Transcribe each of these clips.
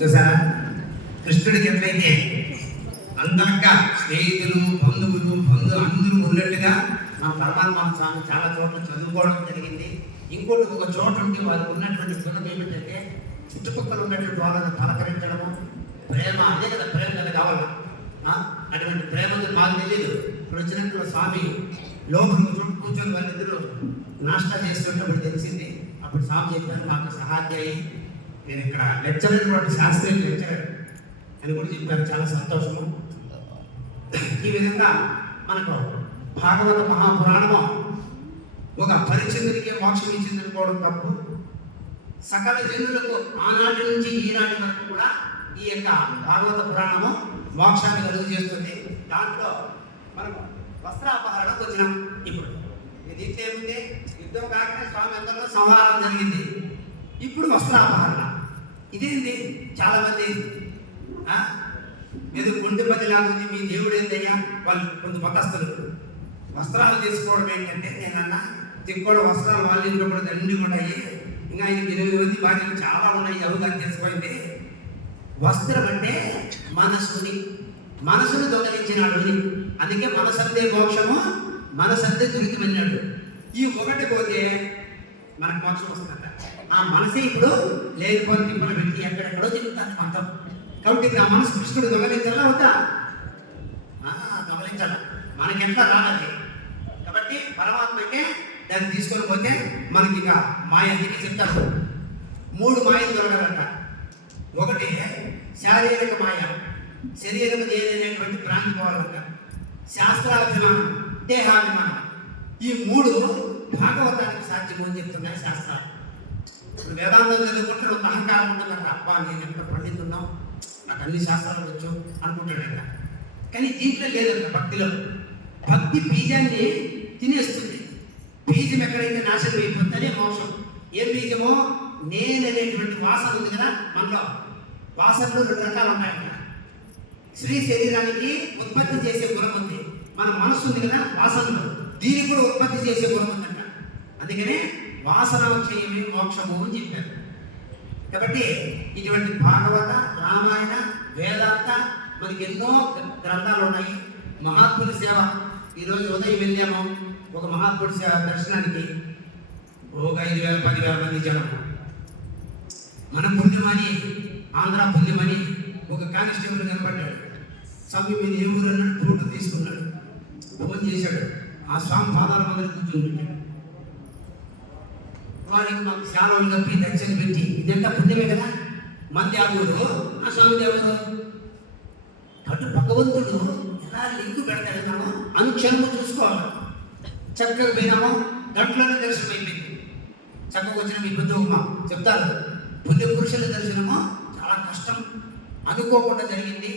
చూసారా కృష్ణుడికి ఎట్లయితే అంతగా స్నేహితులు బంధువులు అందరూ ఉన్నట్టుగా మన పరమాత్మ స్వామి చాలా చోట్ల చదువుకోవడం జరిగింది. ఇంకోటి ఒక చోట ఉంటే వారికి ఉన్నటువంటి గుణం ఏమిటంటే చుట్టుపక్కల ఉన్నటువంటి వాళ్ళని పలకరించడము, ప్రేమ. అదే కదా ప్రేమ కదా కావాలా. అటువంటి ప్రేమతో మాకు తెలియదు. ఇప్పుడు వచ్చినట్లు స్వామి లోపల కూర్చొని వాళ్ళిద్దరూ నాష్టా చేస్తున్నప్పుడు తెలిసింది. అప్పుడు స్వామి చెప్పారు మాకు సహాధ్యాయి, నేను ఇక్కడ లెక్చరర్ కూడా శాస్త్రీయ లెక్చరర్ అని కూడా చెప్పారు. చాలా సంతోషము. ఈ విధంగా మనకు భాగవత మహాపురాణము ఒక పరిచంద్రుడికే మోక్షం ఇచ్చిందనుకోవడం తప్పు. సకల జనులకు ఆనాటి నుంచి ఈనాటి వరకు కూడా ఈ యొక్క భాగవత పురాణము మోక్షాన్ని కలుగు చేస్తుంది. దాంట్లో మనము వస్త్రాపహరణకు వచ్చినాం. ఇప్పుడు దీంట్లో ఏముంది? యుద్ధం కాకనే స్వామి అందరిలో సంహారం జరిగింది. ఇప్పుడు వస్త్రాపహరణ. ఇదేంటి? చాలా మంది ఏదో గుండెపతి లాగుంది, మీ దేవుడు ఏందయ్యా, వాళ్ళు కొంచెం మతస్థులు వస్త్రాలు తీసుకోవడం ఏంటంటే, నేనన్నా తిక్కోవడం వస్త్రాలు వాళ్ళు ఇంట్లో కూడా దండి ఉన్నాయి, ఇంకా ఆయనకి 8 మంది భార్యలు చాలా ఉన్నాయి, ఎవరుగా తెలిసిపోయింది. వస్త్రం అంటే మనసును దొంగలించినాడు. అందుకే మనసందే మోక్షము, మనసందే దురితమన్నాడు. ఈ ఒకటి పోతే మనకు మోక్షం వస్తుందట. ఆ మనసే ఇప్పుడు లేకపోతే తిప్పలు పెట్టి ఎక్కడెక్కడో తిరుగుతాను మొత్తం. కాబట్టి ఆ మనసు కృష్ణుడు దొంగలించాలా వద్దా? దొంగలించాలా, మనకెంత రావాలి. కాబట్టి పరమాత్మ అంటే దాన్ని తీసుకొని పోతే మనకి ఇక మాయ అని చెప్తారు. 3 మాయలు దొరకాలంట. ఒకటి శారీరక మాయ, శరీరం ఏదైనటువంటి భ్రాంతి పోవాలంట. శాస్త్రాభిమానం, దేహాభిమానం. ఈ 3 భాగవతానికి సాధ్యము అని చెప్తున్నాయి శాస్త్రాలు. ఇప్పుడు వేదాంతం చదువుకుంటే ఒక అహంకారం ఉంటుందంట. అబ్బా నేను ఎక్కడ పండితున్నాం, నాకు అన్ని శాస్త్రాలు వచ్చు అనుకుంటాడంట. కానీ దీంట్లో లేదంట. భక్తిలో భక్తి బీజాన్ని తినేస్తుంది. బీజం ఎక్కడైతే నాశనం అయిపోతుందనే మోక్షం. ఏం బీజమో? నేననేటువంటి వాసన ఉంది కదా మనలో. వాసనలో 2 రకాలు ఉన్నాయంట. స్త్రీ శరీరానికి ఉత్పత్తి చేసే గుణం ఉంది. మన మనసు ఉంది కదా వాసనలో, దీనికి కూడా ఉత్పత్తి చేసే గుణం ఉందంట. అందుకనే వాసనాక్షయమే మోక్షము అని చెప్పారు. కాబట్టి ఇటువంటి భాగవత, రామాయణ, వేదాంత మనకి ఎన్నో గ్రంథాలు ఉన్నాయి. మహాత్ముల సేవ. ఈరోజు ఉదయం వెళ్ళాము ఒక మహాత్ముడి సేవ దర్శనానికి. ఒక 5,000 10,000 మంది జనం. మన పుణ్యమని, ఆంధ్ర పుణ్యమని ఒక కానిస్టేబుల్ కనపడ్డాడు. స్వామి మీద ఏ ఊరు అన్నాడు, ఫోటో తీసుకున్నాడు, ఫోన్ చేశాడు. ఆ స్వామి పాదాల మొదలు కూర్చుంటాడు. వారికి మాకు శాలలు కప్పి దర్శన పెట్టి, ఇదంతా పుణ్యమే కదా. మంది ఆ ఊరు, ఆ స్వామి దేవుడు. అటు భగవంతుడు ఎలా లింకు పెడతాడేమో అనుక్షణము చూసుకోవాలి. చక్కగా పోయినామో దాంట్లోనే దర్శనం అయిపోయింది. చక్కగా వచ్చిన మీ బుద్ధుమా చెప్తారు. పుణ్య పురుషుల దర్శనము చాలా కష్టం, అనుకోకుండా జరిగింది.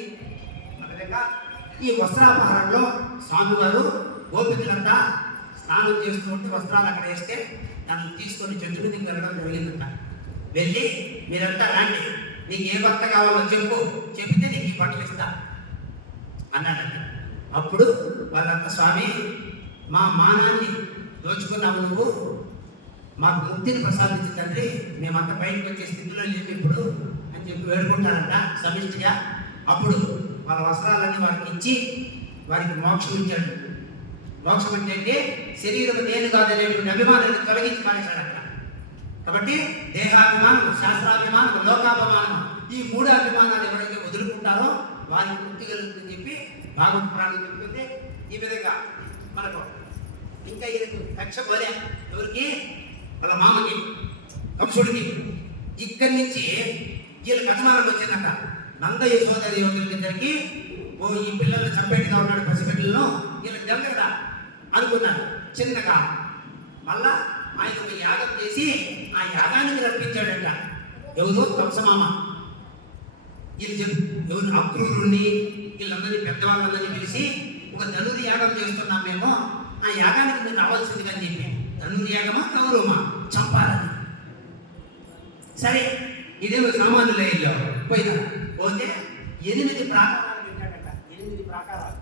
అదేవిధంగా ఈ వస్త్రాపహరణలో స్వామివారు గోపికలంతా స్నానం చేస్తూ ఉంటే వస్త్రాలు అక్కడ వేస్తే దాన్ని తీసుకొని చెట్టు మీదకి వెళ్ళడం జరిగిందంట. వెళ్ళి మీరంతా రాండి, నీకు ఏ భర్త కావాలో చెప్తే నీకు ఈ బట్టలు ఇస్తా అన్నాడంట. అప్పుడు వాళ్ళంతా స్వామి మా మానాన్ని దోచుకున్నావు నువ్వు, మాకు ముక్తిని ప్రసాదించి తండ్రి, మేమంతా బయటకు వచ్చే స్థితిలో లేవు ఇప్పుడు అని చెప్పి వేడుకుంటారంట సమిష్టిగా. అప్పుడు వాళ్ళ వస్త్రాలన్నీ వారికి ఇచ్చి వారికి మోక్షం ఇచ్చాడు. మోక్షం అంటే శరీరం నేను కాదనేటువంటి అభిమానాన్ని తొలగించి మానేశాడట. కాబట్టి దేహాభిమానం, శాస్త్రాభిమానం, లోకాభిమానం, ఈ 3 అభిమానాలు ఎవరైతే వదులుకుంటారో వారికి ముక్తి కలుగుతుందని చెప్పి భాగవత పురాణం చెప్తుంది. ఈ విధంగా మనకు ఇంకా కక్ష పోలే ఎవరికి, వాళ్ళ మామకి, కంసుడికి. ఇక్కడి నుంచి వీళ్ళకి అభిమానం వచ్చిందట. నంద యశోద యువకులకి ఓ ఈ పిల్లల్ని చంపేట్టుగా ఉన్నాడు, పసిపిల్లలను వీళ్ళకి దెబ్బ కదా అనుకున్నాను చిన్నగా. మళ్ళా ఆయన ఒక యాగం చేసి ఆ యాగానికి రప్పించాడంట. ఎవరు? కంసమామ. ఎవరు? అక్రూరుణ్ణి వీళ్ళందరినీ పెద్దవాళ్ళందరినీ పిలిచి ఒక ధనుర్యాగం యాగం చేస్తున్నాం మేము, ఆ యాగానికి మీరు రావాల్సిందిగా చెప్పి. ధనుర్యాగమా కౌరవమా చంపాలని. సరే ఇదేమో సామాన్యుల ఇల్లు పోయినా పోతే 8 ప్రాకారాలు పెట్టాడట. 8 ప్రాకారాలు.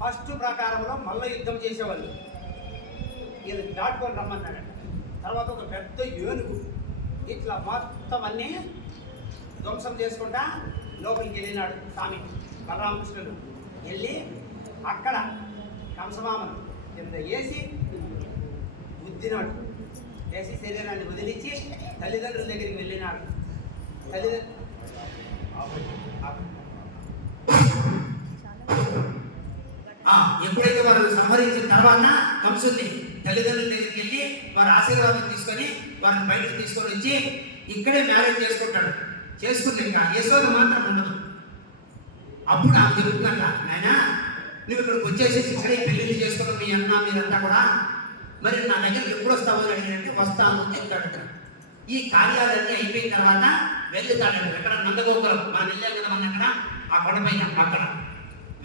ఫస్ట్ ప్రాకారంలో మల్ల యుద్ధం చేసేవాళ్ళు, ఇది దాటుకొని రమ్మన్నాడట. తర్వాత ఒక పెద్ద ఏనుగు ఇట్లా మొత్తం అన్నీ ధ్వంసం చేసుకుంటా లోపలికి వెళ్ళినాడు స్వామి బలరామకృష్ణుడు. వెళ్ళి అక్కడ కంసమామను కింద వేసి గుద్దినాడు. వేసి శరీరాన్ని వదిలించి తల్లిదండ్రుల దగ్గరికి వెళ్ళినాడు. ఎప్పుడైతే వారు సంహరించిన తర్వాత కంసుని తల్లిదండ్రుల దగ్గరికి వెళ్ళి వారి ఆశీర్వాదం తీసుకొని వారిని బయటకు తీసుకొని వచ్చి ఇక్కడే మ్యారేజ్ చేసుకుంటాడు. చేసుకుని ఇంకా యశోద మాత్రం ఉండదు. అప్పుడు ఆమె చెప్తుందంట, నాయన నువ్వు ఇక్కడికి వచ్చేసేసి ఇక్కడే పెళ్లిళ్ళు చేసుకున్నావు మీ అన్న మీరంతా కూడా, మరి నా దగ్గరికి ఎప్పుడు వస్తావు అని అడిగినట్టే వస్తాను అని చెప్తాడట. ఈ కార్యాలన్నీ అయిపోయిన తర్వాత వెళ్తాడంట. ఎక్కడ నందగోకులం మనం వెళ్ళాం కదా మన అక్కడ ఆ కొండపైన అక్కడ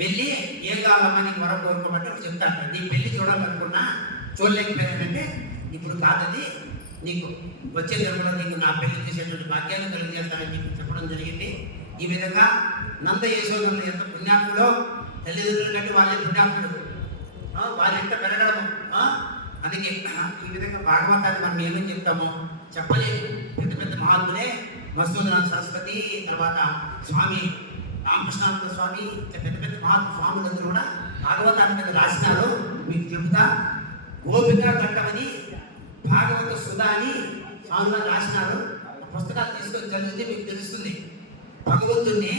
వెళ్ళి ఏ కావాలమ్మా నీకు వరం కోరుకోమంటే చెప్తాడు. నీ పెళ్లి చూడాలనుకున్నా చూడలేకపోయానంటే ఇప్పుడు కాదని నీకు వచ్చే జన్మలో నీకు నా పెళ్లి చేసేటువంటి భాగ్యాన్ని కలిగజేస్తానని చెప్పి చెప్పడం జరిగింది. ఈ విధంగా నంద యశోదములు ఎంత పుణ్యాత్ములో తల్లిదండ్రులు కంటే వాళ్ళే పుణ్యాత్ముడు, వాళ్ళ ఎంత పెరగడము. అందుకే ఈ విధంగా భాగవతాన్ని మనం ఏమని చెప్తామో చెప్పలేదు. పెద్ద పెద్ద మహాత్ములే మధుసూదన సరస్వతి, తర్వాత స్వామి రామకృష్ణానంద స్వామి, పెద్ద పెద్ద మహాత్మ స్వాములందరూ కూడా భాగవతాన్ని మీద రాసినారు. మీకు చెబుతా, గోపికా ఘట్టమని భాగవత సుధా అని స్వామిగా రాసినారు. పుస్తకాలు తీసుకొని చదివితే మీకు తెలుస్తుంది. భగవంతుణ్ణి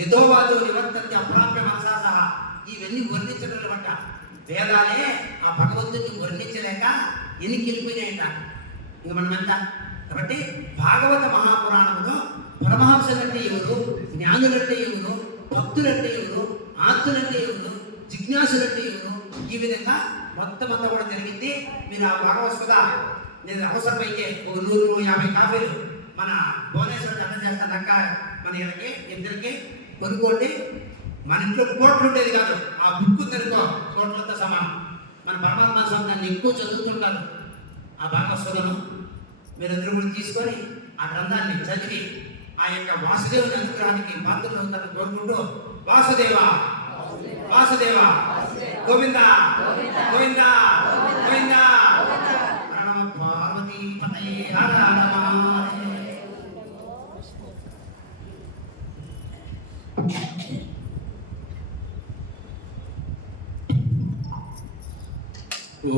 యథోవాదో నివర్తంతి అప్రాప్య మనసా సహా ఇవన్నీ వర్ణించడం బట్ట వేదాలే ఆ భగవంతుడిని వర్ణించలేక ఎన్నికెళ్ళిపోయినాయట. ఇంక మనమంతా కాబట్టి భాగవత మహాపురాణంలో పరమహంసలంటే ఎవరు, జ్ఞానులంటే ఎవరు, భక్తులంటే ఎవరు, ఆత్తులంటే ఎవరు, జిజ్ఞాసులంటే ఎవరు, ఈ విధంగా మొత్తం అంతా కూడా జరిగింది. మీరు ఆ భాగవత నేను అవసరమైతే ఒక 150 కాఫీలు మన భువనేశ్వరం అర్థం చేస్తానక్క మన ఇద్దరికి కొనుక్కోండి. మన ఇంట్లో కోట్లు ఉండేది కాదు, ఆ బుక్ ఉందనుకో కోట్లతో సమానం. మన పరమాత్మ స్వామి దాన్ని ఎక్కువ చదువుతుంటారు. ఆ భాగవతను మీరందరూ కూడా తీసుకొని ఆ గ్రంథాన్ని చదివి ఆ యొక్క వాసుదేవుని అనుగ్రహానికి పాత్రలు అవుతారని కోరుకుంటూ వాసుదేవ వాసుదేవ గోవింద గోవింద గోవింద పార్వతీ పతయే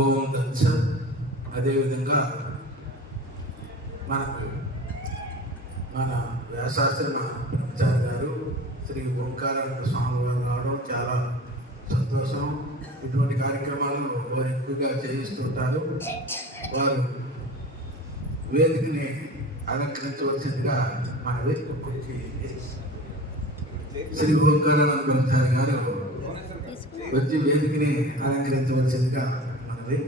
ఓం తత్సత్. అదేవిధంగా మన వ్యాసాస్త్రి మన బ్రహ్మచారి గారు శ్రీ ఓంకారానంద స్వామి వారు రావడం చాలా సంతోషం. ఇటువంటి కార్యక్రమాలు వారు ఎక్కువగా చేయిస్తుంటారు. వారు వేదికని అలంకరించవలసిందిగా మన వేదిక గురించి శ్రీ ఓంకారానంద బ్రహ్మచారి గారు వచ్చి వేదికని అలంకరించవలసిందిగా మనది.